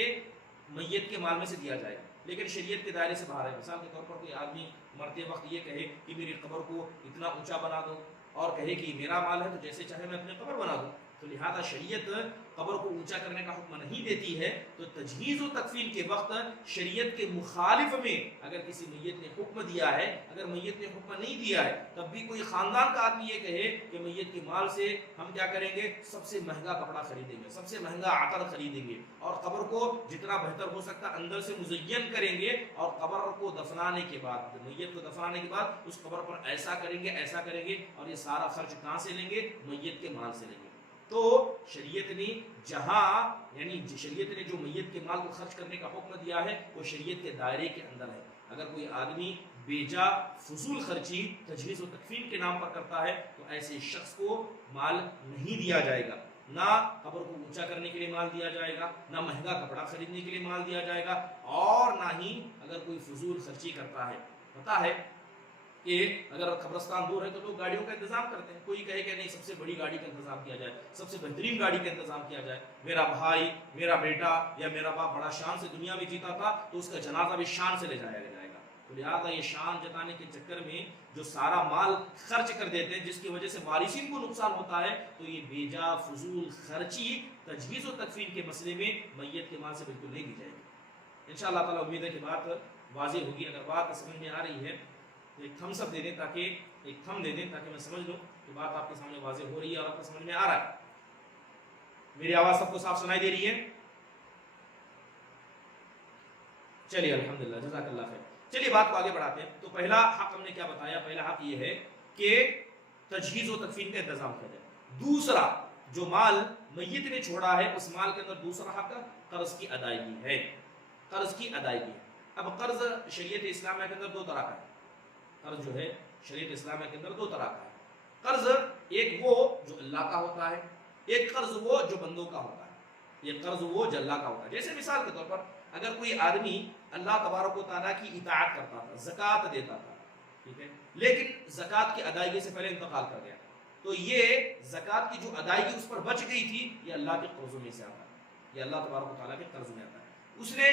میت کے مال میں سے دیا جائے گا، لیکن شریعت کے دائرے سے باہر ہے۔ مثال کے طور پر کوئی آدمی مرتے وقت یہ کہے کہ میری قبر کو اتنا اونچا بنا دو، اور کہے کہ میرا مال ہے تو جیسے چاہے میں اپنی قبر بنا دوں، تو لہذا شریعت قبر کو اونچا کرنے کا حکم نہیں دیتی ہے۔ تو تجہیز و تکفین کے وقت شریعت کے مخالف میں اگر کسی میت نے حکم دیا ہے، اگر میت نے حکم نہیں دیا ہے، تب بھی کوئی خاندان کا آدمی یہ کہے کہ میت کے مال سے ہم کیا کریں گے؟ سب سے مہنگا کپڑا خریدیں گے، سب سے مہنگا عطر خریدیں گے، اور قبر کو جتنا بہتر ہو سکتا اندر سے مزین کریں گے، اور قبر کو دفنانے کے بعد، میت کو دفنانے کے بعد اس قبر پر ایسا کریں گے، ایسا کریں گے، اور یہ سارا خرچ کہاں سے لیں گے؟ میت کے مال سے لیں گے۔ تو شریعت نے شریعت نے جو میت کے مال کو خرچ کرنے کا حکم دیا ہے وہ شریعت کے دائرے کے اندر ہے۔ اگر کوئی آدمی بیجا فضول خرچی تجہیز و تکفین کے نام پر کرتا ہے تو ایسے شخص کو مال نہیں دیا جائے گا، نہ قبر کو اونچا کرنے کے لیے مال دیا جائے گا، نہ مہنگا کپڑا خریدنے کے لیے مال دیا جائے گا، اور نہ ہی اگر کوئی فضول خرچی کرتا ہے۔ پتہ ہے کہ اگر قبرستان دور ہے تو لوگ گاڑیوں کا انتظام کرتے ہیں، کوئی کہے کہ نہیں سب سے بڑی گاڑی کا انتظام کیا جائے، سب سے بہترین گاڑی کا انتظام کیا جائے، میرا بھائی، میرا بیٹا یا میرا باپ بڑا شان سے دنیا میں جیتا تھا تو اس کا جنازہ بھی شان سے لے جایا جائے گا۔ تو لہٰذا یہ شان جتانے کے چکر میں جو سارا مال خرچ کر دیتے ہیں، جس کی وجہ سے وارثین کو نقصان ہوتا ہے، تو یہ بیجا فضول خرچی تجہیز و تکفین کے مسئلے میں میت کے مال سے بالکل نہیں دی جائے گی۔ انشاءاللہ تعالیٰ امید ہے کہ بات واضح ہوگی۔ اگر بات سمجھ میں آ رہی ہے تو ایک تھمس اپ دے دیں، تاکہ ایک تھم دے دیں تاکہ میں سمجھ لوں کہ بات آپ کے سامنے واضح ہو رہی ہے اور آپ کو سمجھ میں آ رہا ہے۔ میری آواز سب کو صاف سنائی دے رہی ہے؟ چلیے الحمدللہ، جزاک اللہ خیر۔ چلیے بات کو آگے بڑھاتے ہیں۔ تو پہلا حق ہم نے کیا بتایا؟ پہلا حق یہ ہے کہ تجہیز و تکفین کا انتظام کیا جائے۔ دوسرا، جو مال میت نے چھوڑا ہے اس مال کے اندر دوسرا حق قرض کی ادائیگی ہے، قرض کی ادائیگی ہے۔ اب قرض شریعت اسلامیہ کے اندر دو طرح کا ہے۔ قرض جو ہے شریعت اسلامیہ کے اندر دو طرح کا ہے۔ قرض ایک وہ جو اللہ کا ہوتا ہے، ایک قرض وہ جو بندوں کا ہوتا ہے۔ یہ قرض وہ جو اللہ کا ہوتا ہے، جیسے مثال کے طور پر اگر کوئی آدمی اللہ تبارک و تعالیٰ کی اطاعت کرتا تھا، زکوٰۃ دیتا تھا، ٹھیک ہے، لیکن زکوٰۃ کی ادائیگی سے پہلے انتقال کر گیا، تو یہ زکوٰۃ کی جو ادائیگی اس پر بچ گئی تھی، یہ اللہ کے قرضوں میں سے آتا ہے، یہ اللہ تبارک و تعالیٰ کے قرض میں آتا ہے۔ اس نے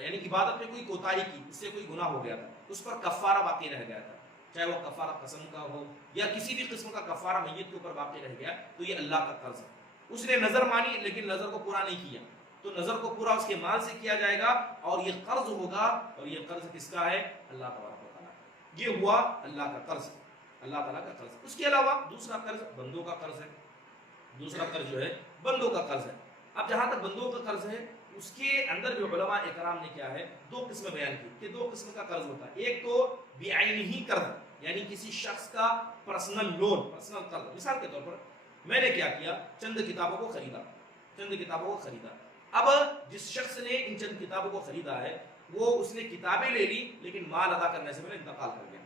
یعنی عبادت میں کوئی کوتاہی کی، اس سے کوئی گناہ ہو گیا تھا، اس پر کفارہ باقی رہ گیا تھا، چاہے وہ کفارہ قسم کا ہو یا کسی بھی قسم کا کفارہ میت کے اوپر باقی رہ گیا، تو یہ اللہ کا قرض ہے۔ اس نے نظر مانی لیکن نظر کو پورا نہیں کیا، تو نظر کو پورا اس کے مال سے کیا جائے گا، اور یہ قرض ہوگا، اور یہ قرض کس کا ہے؟ اللہ تبارک و تعالیٰ کا۔ یہ ہوا اللہ کا قرض، اللہ تعالیٰ کا قرض۔ اس کے علاوہ دوسرا قرض بندوں کا قرض ہے، دوسرا قرض جو ہے بندوں کا قرض ہے۔ اب جہاں تک بندوں کا قرض ہے، اس کے اندر بھی علماء اکرام نے کیا ہے؟ دو قسم بیان کی کہ دو قسم کا قرض ہوتا ہے۔ ایک تو بعینہ قرض، یعنی کسی شخص کا پرسنل لون، پرسنل قرض۔ مثال کے طور پر میں نے کیا کیا؟ چند کتابوں کو خریدا، چند کتابوں کو خریدا۔ اب جس شخص نے ان چند کتابوں کو خریدا ہے، وہ اس نے کتابیں لے لی لیکن مال ادا کرنے سے پہلے انتقال کر گیا،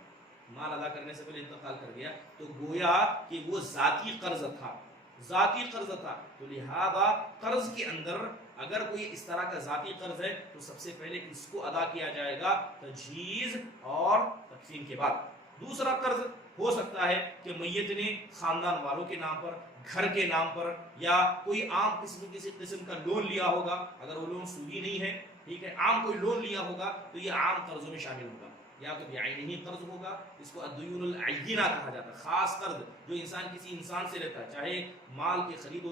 مال ادا کرنے سے پہلے انتقال کر گیا تو گویا کہ وہ ذاتی قرض تھا، ذاتی قرض تھا. تو لہذا قرض کے اندر اگر کوئی اس طرح کا ذاتی قرض ہے تو سب سے پہلے اس کو ادا کیا جائے گا تجہیز اور تکفین کے بعد. دوسرا قرض ہو سکتا ہے کہ میت نے خاندان والوں کے نام پر، گھر کے نام پر، یا کوئی عام کسی قسم کا لون لیا ہوگا. اگر وہ لون سودی نہیں ہے، ٹھیک ہے، عام کوئی لون لیا ہوگا تو یہ عام قرضوں میں شامل ہوگا. یا تو بعینہ قرض ہوگا، اس کو الدیون العینہ کہا جاتا ہے، خاص قرض جو انسان کسی انسان سے لیتا ہے، چاہے مال کی خرید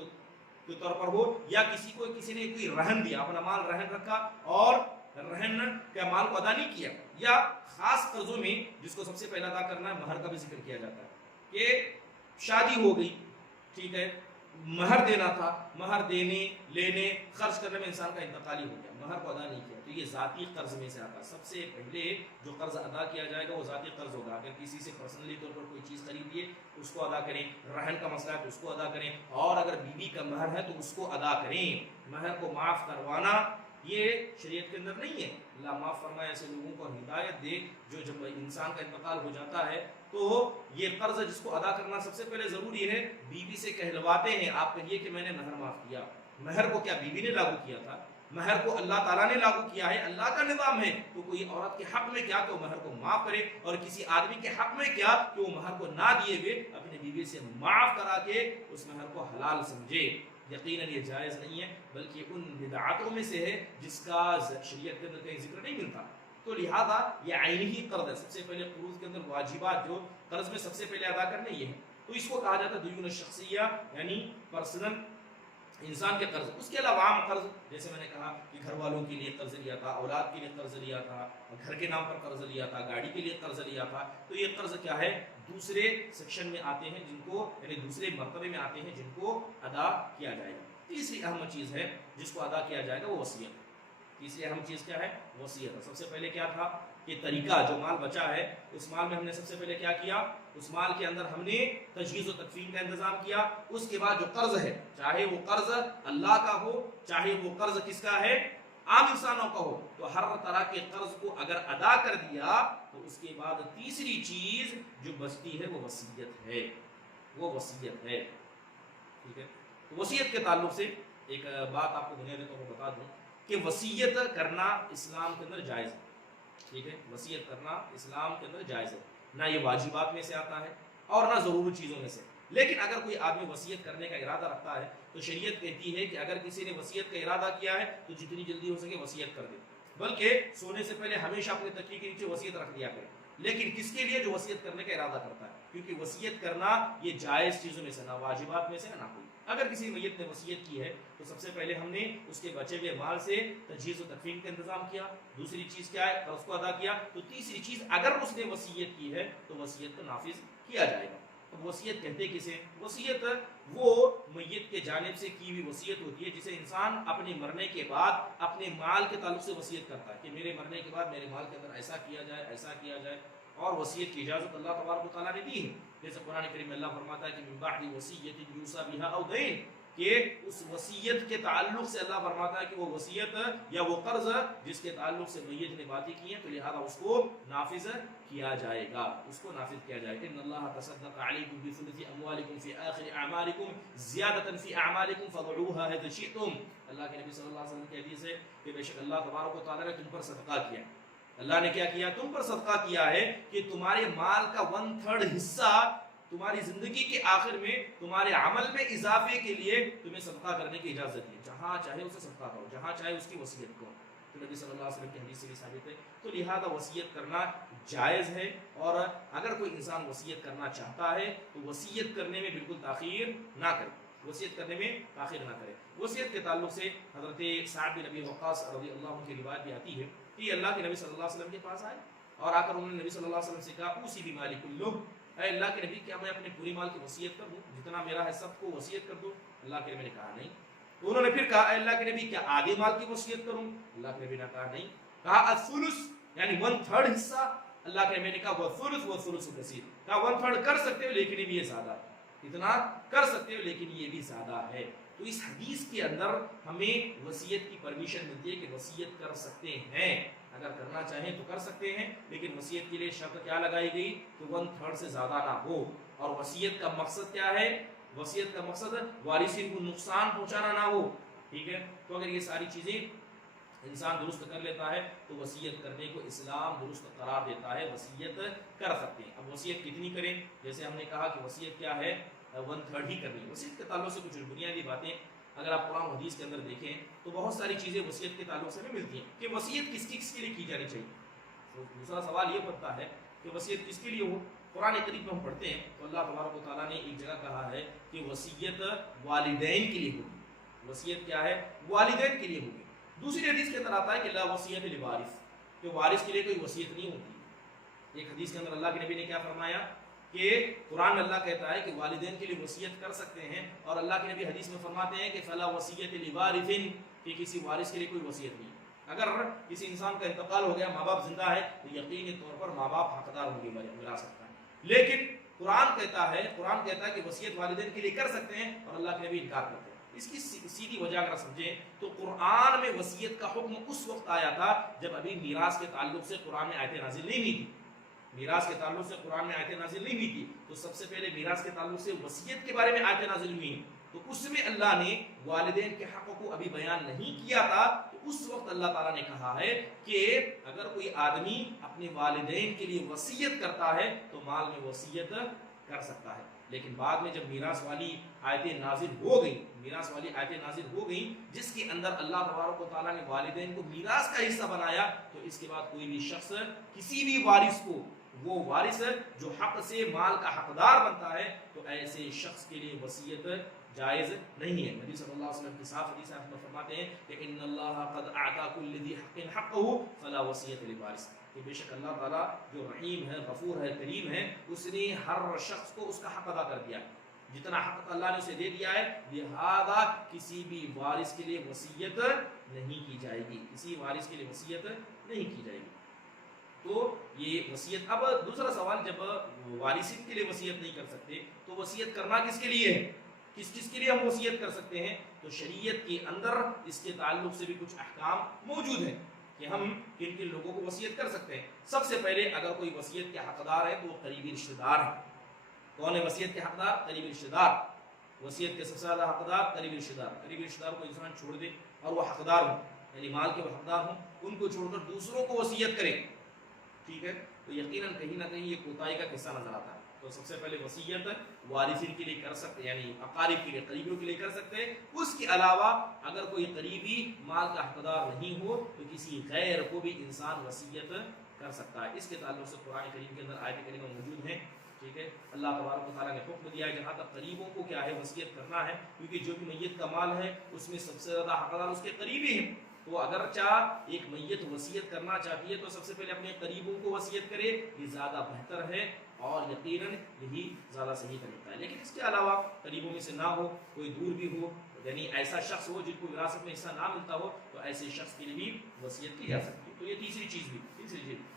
کے طور پر ہو یا کسی نے کوئی رہن دیا، اپنا مال رہن رکھا اور رہن کا مال کو ادا نہیں کیا. یا خاص قرضوں میں جس کو سب سے پہلا ادا کرنا ہے، مہر کا بھی ذکر کیا جاتا ہے کہ شادی ہو گئی، ٹھیک ہے، مہر دینا تھا، مہر دینے لینے خرچ کرنے میں انسان کا انتقالی ہو گیا، مہر کو ادا نہیں کیا، تو یہ ذاتی قرض میں سے آتا ہے. سب سے پہلے جو قرض ادا کیا جائے گا وہ ذاتی قرض ہوگا. اگر کسی سے پرسنلی طور پر کوئی چیز خریدیے اس کو ادا کریں، رہن کا مسئلہ ہے تو اس کو ادا کریں، اور اگر بیوی کا مہر ہے تو اس کو ادا کریں. مہر کو معاف کروانا یہ شریعت کے اندر نہیں ہے. اللہ معاف فرمائے ایسے لوگوں کو ہدایت دے جو جب انسان کا انتقال ہو جاتا ہے تو یہ قرض جس کو ادا کرنا سب سے پہلے ضروری ہے، بیوی سے کہلواتے ہیں، آپ کہیے کہ میں نے مہر معاف کیا. مہر کو کیا بیوی نے لاگو کیا تھا؟ مہر کو اللہ تعالیٰ نے لاگو کیا ہے، اللہ کا نظام ہے. تو کوئی عورت کے حق میں کیا کہ وہ مہر کو معاف کرے، اور کسی آدمی کے حق میں کیا کہ وہ مہر کو نہ دیے ہوئے اپنی بیوی سے معاف کرا کے اس مہر کو حلال سمجھے. یقیناً یہ جائز نہیں ہے، بلکہ ان بدعاتوں میں سے ہے جس کا شریعت کے اندر کہیں ذکر نہیں ملتا. تو لہذا یہ عینی قرض ہے. سب سے پہلے قروض کے اندر واجبات جو قرض میں سب سے پہلے ادا کرنے یہ ہے، تو اس کو کہا جاتا ہے دیون الشخصیہ، یعنی پرسنل انسان کے قرض. اس کے علاوہ عام قرض جیسے میں نے کہا کہ گھر والوں کے لیے قرض لیا تھا، اولاد کے لیے قرض لیا تھا، گھر کے نام پر قرض لیا تھا، گاڑی کے لیے قرض لیا تھا، تو یہ قرض کیا ہے، دوسرے سیکشن میں آتے ہیں جن کو، یعنی دوسرے مرتبے میں آتے ہیں جن کو ادا کیا جائے گا. تیسری اہم چیز ہے جس کو ادا کیا جائے گا وہ وصیت. تیسری اہم چیز کیا ہے؟ وصیت. سب سے پہلے کیا تھا کہ طریقہ جو مال بچا ہے اس مال میں ہم نے سب سے پہلے کیا کیا، اس مال کے اندر ہم نے تجہیز و تکفین کا انتظام کیا. اس کے بعد جو قرض ہے، چاہے وہ قرض اللہ کا ہو، چاہے وہ قرض کس کا ہے، عام انسانوں کا ہو، تو ہر طرح کے قرض کو اگر ادا کر دیا تو اس کے بعد تیسری چیز جو بچتی ہے وہ وصیت ہے. وہ وصیت ہے، ٹھیک ہے. وصیت کے تعلق سے ایک بات آپ کو بنیادی طور پر بتا دوں کہ وصیت کرنا اسلام کے اندر جائز ہے. ٹھیک ہے، وصیت کرنا اسلام کے اندر جائز ہے، نہ یہ واجبات میں سے آتا ہے اور نہ ضروری چیزوں میں سے. لیکن اگر کوئی آدمی وصیت کرنے کا ارادہ رکھتا ہے تو شریعت کہتی ہے کہ اگر کسی نے وصیت کا ارادہ کیا ہے تو جتنی جلدی ہو سکے وصیت کر دے، بلکہ سونے سے پہلے ہمیشہ اپنے تکیے کے نیچے وصیت رکھ دیا کرے. لیکن کس کے لیے؟ جو وصیت کرنے کا ارادہ کرتا ہے، کیونکہ وصیت کرنا یہ جائز چیزوں میں سے، نہ واجبات میں سے نہ کوئی. اگر کسی میت نے وصیت کی ہے تو سب سے پہلے ہم نے اس کے بچے ہوئے مال سے تجہیز و تکفین کا انتظام کیا. دوسری چیز کیا ہے؟ قرض کو ادا کیا. تو تیسری چیز اگر اس نے وصیت کی ہے تو وصیت کو نافذ کیا جائے گا. اب وصیت کہتے کسے؟ وصیت وہ میت کے جانب سے کی ہوئی وصیت ہوتی ہے جسے انسان اپنے مرنے کے بعد اپنے مال کے تعلق سے وصیت کرتا ہے کہ میرے مرنے کے بعد میرے مال کے اندر ایسا کیا جائے، ایسا کیا جائے. اور وصیت کی اجازت اللہ تبارک و تعالیٰ نے دی ہے. جیسے قرآن کریم میں اللہ فرماتا ہے کہ من بعد وصیت یوصی بہا او دین، کہ اس وصیت کے تعلق سے اللہ فرماتا ہے کہ وہ وصیت یا وہ قرض جس کے تعلق سے میت نے باتیں کی ہیں تو لہذا اس کو نافذ کیا جائے گا، اس کو نافذ کیا جائے گا. ان اللہ تصدق علیکم بثلث اموالکم فی آخر اعمالکم زیادۃ فی اعمالکم فضعوها اذا شئتم. اللہ کے نبی صلی اللہ علیہ وسلم کی حدیث ہے کہ بے شک اللہ تبارک و تعالیٰ نے تم پر صدقہ کیا. اللہ نے کیا کیا؟ تم پر صدقہ کیا ہے کہ تمہارے مال کا 1/3 حصہ تمہاری زندگی کے آخر میں تمہارے عمل میں اضافے کے لیے تمہیں صدقہ کرنے کی اجازت دی. جہاں چاہے اسے صدقہ کرو، جہاں چاہے اس کی وصیت کرو. تو نبی صلی اللہ علیہ وسلم کی حدیث سے بھی ثابت ہے. تو لہذا وصیت کرنا جائز ہے، اور اگر کوئی انسان وصیت کرنا چاہتا ہے تو وصیت کرنے میں بالکل تاخیر نہ کرے، وصیت کرنے میں تاخیر نہ کرے. وصیت کے تعلق سے حضرت سعد بن ابی وقاص رضی اللہ عنہ کی روایت بھی آتی ہے کہ اللہ کے نبی صلی اللہ علیہ وسلم کے پاس آئے اور آ کر انہوں نے نبی صلی اللہ علیہ وسلم سے کہا اوصی بمالی کلہ، اے اللہ کے نبی کیا میں اپنے پوری مال کی وصیت کر دوں، جتنا میرا ہے سب کو وصیت کر دوں؟ اللہ کے نبی نے کہا نہیں. تو انہوں نے پھر کہا اے اللہ کے نبی کیا آدھے مال کی وصیت کروں؟ اللہ کے نبی نے کہا نہیں. کہا الثلث، یعنی 1/3 حصہ. اللہ کے نبی نے کہا والثلث والثلث کثیر، کہا 1/3 کر سکتے ہو لیکن یہ بھی زیادہ ہے، اتنا کر سکتے ہو لیکن یہ بھی زیادہ ہے. تو اس حدیث کے اندر ہمیں وصیت کی پرمیشن ملتی ہے کہ وصیت کر سکتے ہیں، اگر کرنا چاہیں تو کر سکتے ہیں، لیکن وصیت کے لیے شرط کیا لگائی گئی کہ 1/3 سے زیادہ نہ ہو۔ اور وصیت کا مقصد کیا ہے؟ وصیت کا مقصد وارثین کو نقصان پہنچانا نہ ہو، ٹھیک ہے؟ تو اگر یہ ساری چیزیں انسان درست کر لیتا ہے تو وصیت کرنے کو اسلام درست قرار دیتا ہے، وصیت کر سکتے ہیں۔ اب وصیت کتنی کریں؟ جیسے ہم نے کہا کہ وصیت کیا ہے، 1/3 ہی کرنی ہے۔ وصیت کے تعلق سے کچھ بنیادی باتیں اگر آپ قرآن و حدیث کے اندر دیکھیں تو بہت ساری چیزیں وصیت کے تعلق سے ہمیں ملتی ہیں کہ وصیت کس کے لیے کی جانی چاہیے۔ تو دوسرا سوال یہ بنتا ہے کہ وصیت کس کے لیے ہو؟ قرآن کریم میں ہم پڑھتے ہیں تو اللہ تبارک و تعالیٰ نے ایک جگہ کہا ہے کہ وصیت والدین کے لیے ہوگی۔ وصیت کیا ہے؟ والدین کے لیے ہوگی۔ دوسری حدیث کے اندر آتا ہے کہ لا وصیت لوارث، کہ وارث کے لیے کوئی وصیت نہیں ہوتی۔ ایک حدیث کے اندر اللہ کے نبی نے کیا فرمایا کہ قرآن میں اللہ کہتا ہے کہ والدین کے لیے وصیت کر سکتے ہیں، اور اللہ کے نبی حدیث میں فرماتے ہیں کہ فلا وصیت لوارث، کہ کسی وارث کے لیے کوئی وصیت نہیں۔ اگر کسی انسان کا انتقال ہو گیا، ماں باپ زندہ ہے، تو یقینی طور پر ماں باپ حقدار ہوں گے وراثت کا، لیکن قرآن کہتا ہے کہ وصیت والدین کے لیے کر سکتے ہیں، اور اللہ کے نبی انکار کرتے ہیں۔ اس کی سیدھی وجہ اگر سمجھیں تو قرآن میں وصیت کا حکم اس وقت آیا تھا جب ابھی میراث کے تعلق سے قرآن میں آیتیں نازل نہیں ہوئی تھی۔ میراث کے تعلق سے قرآن میں آیتیں نازل نہیں ہوئی تھی، تو سب سے پہلے میراث کے تعلق سے وصیت کے بارے میں آیتیں نازل ہوئی ہیں، تو اس میں اللہ نے والدین کے حق کو ابھی بیان نہیں کیا تھا۔ تو اس وقت اللہ تعالیٰ نے کہا ہے کہ اگر کوئی آدمی اپنے والدین کے لیے وصیت کرتا ہے تو مال میں وصیت کر سکتا ہے۔ لیکن بعد میں جب میراث والی آیتیں نازل ہو گئیں جس کے اندر اللہ تبارک و تعالیٰ نے والدین کو میراث کا حصہ بنایا، تو اس کے بعد کوئی بھی شخص کسی بھی وارث کو، وہ وارث جو حق سے مال کا حقدار بنتا ہے، تو ایسے شخص کے لیے وصیت جائز نہیں ہے۔ نبی صلی اللہ علیہ وسلم کی صاف حدیث میں فرماتے ہیں کہ ان اللہ قد اعطى كل ذي حق حقه فلا وصیت لوارث، کہ بے شک اللہ تعالیٰ جو رحیم ہے، غفور ہے، کریم ہے، اس نے ہر شخص کو اس کا حق ادا کر دیا، جتنا حق اللہ نے اسے دے دیا ہے، لہذا کسی بھی وارث کے لیے وصیت نہیں کی جائے گی، کسی وارث کے لیے وصیت نہیں کی جائے گی۔ تو یہ وصیت۔ اب دوسرا سوال، جب وارثین کے لیے وصیت نہیں کر سکتے تو وصیت کرنا کس کے لیے ہے؟ کس کے لیے ہم وصیت کر سکتے ہیں؟ تو شریعت کے اندر اس کے تعلق سے بھی کچھ احکام موجود ہیں کہ ہم کن کن لوگوں کو وصیت کر سکتے ہیں۔ سب سے پہلے اگر کوئی وصیت کے حقدار ہے تو وہ قریبی رشتہ دار ہے۔ کون ہے وصیت کے حقدار؟ قریبی رشتہ دار۔ وصیت کے سب سے زیادہ حقدار قریبی رشتہ دار۔ قریبی رشتہ دار کو انسان چھوڑ دے اور وہ حقدار ہوں، یعنی مال کے وہ حقدار ہوں، ان کو چھوڑ کر دوسروں کو وصیت کرے، ٹھیک ہے، تو یقیناً کہیں نہ کہیں یہ کوتاہی کا قصہ نظر آتا ہے۔ تو سب سے پہلے وصیت وارثین کے لیے کر سکتے، یعنی اقارب کے لیے، قریبیوں کے لیے کر سکتے ہیں۔ اس کے علاوہ اگر کوئی قریبی مال کا حقدار نہیں ہو تو کسی غیر کو بھی انسان وصیت کر سکتا ہے۔ اس کے تعلق سے قرآن کریم کے اندر آیت کریمہ موجود ہیں، ٹھیک ہے۔ اللہ تبارک و تعالیٰ نے حکم دیا ہے جہاں تک قریبوں کو کیا ہے وصیت کرنا ہے، کیونکہ جو بھی میت کا مال ہے اس میں سب سے زیادہ حقدار اس کے قریبی ہیں۔ تو اگرچہ ایک میت وصیت کرنا چاہتی ہے تو سب سے پہلے اپنے قریبوں کو وصیت کرے، یہ زیادہ بہتر ہے اور یقیناً یہی زیادہ صحیح طریقہ ہے۔ لیکن اس کے علاوہ قریبوں میں سے نہ ہو، کوئی دور بھی ہو، یعنی ایسا شخص ہو جن کو وراثت میں حصہ نہ ملتا ہو، تو ایسے شخص کے لیے بھی وصیت کی جا سکتی ہے۔ تو یہ تیسری چیز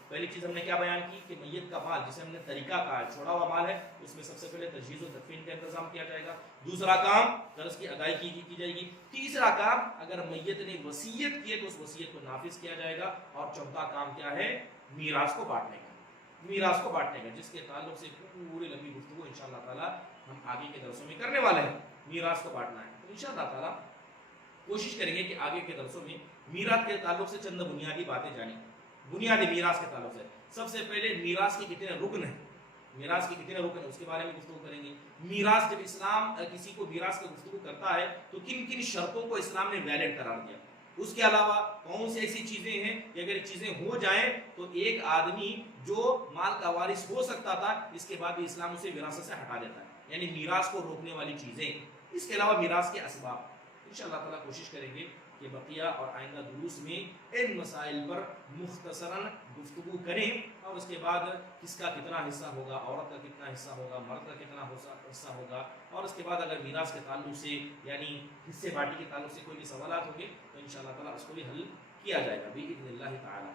پہلی چیز ہم نے کیا بیان کی کہ میت کا مال، جسے ہم نے طریقہ کہا ہے، چھوڑا ہوا مال ہے، اس میں سب سے پہلے تجہیز و تدفین کا انتظام کیا جائے گا۔ دوسرا کام قرض کی ادائیگی کی جائے گی۔ تیسرا کام اگر میت نے وصیت کی ہے تو اس وصیت کو نافذ کیا جائے گا۔ اور چوتھا کام کیا ہے؟ میراث کو بانٹنے کا، جس کے تعلق سے پوری لمبی گفتگو انشاءاللہ تعالی ہم آگے کے درسوں میں کرنے والے ہیں۔ میراث کو بانٹنا ہے تو انشاءاللہ تعالی کوشش کریں گے کہ آگے کے درسوں میں میراث کے تعلق سے چند بنیادی باتیں جانیں۔ بنیادی میراث کے تعلق سے سب سے پہلے میراث کے کتنے رکن ہیں، اس کے بارے میں گفتگو کریں گے۔ میراث، جب اسلام کسی کو میراث کی گفتگو کرتا ہے تو کن کن شرطوں کو اسلام نے ویلڈ قرار دیا، اس کے علاوہ کون سی ایسی چیزیں ہیں کہ اگر چیزیں ہو جائیں تو ایک آدمی جو مال کا وارث ہو سکتا تھا اس کے بعد بھی اسلام اسے وراثت سے ہٹا دیتا ہے، یعنی میراث کو روکنے والی چیزیں۔ اس کے علاوہ میراث کے اسباب انشاءاللہ تعالیٰ کوشش کریں گے کہ بقیہ اور آئندہ دروس میں ان مسائل پر مختصراً گفتگو کریں، اور اس کے بعد کس کا کتنا حصہ ہوگا، عورت کا کتنا حصہ ہوگا، مرد کا کتنا حصہ ہوگا، اور اس کے بعد اگر میراث کے تعلق سے یعنی حصے بانٹی کے تعلق سے کوئی بھی سوالات ہوں گے تو انشاءاللہ تعالیٰ اس کو بھی حل کیا جائے گا بإذن اللہ تعالیٰ۔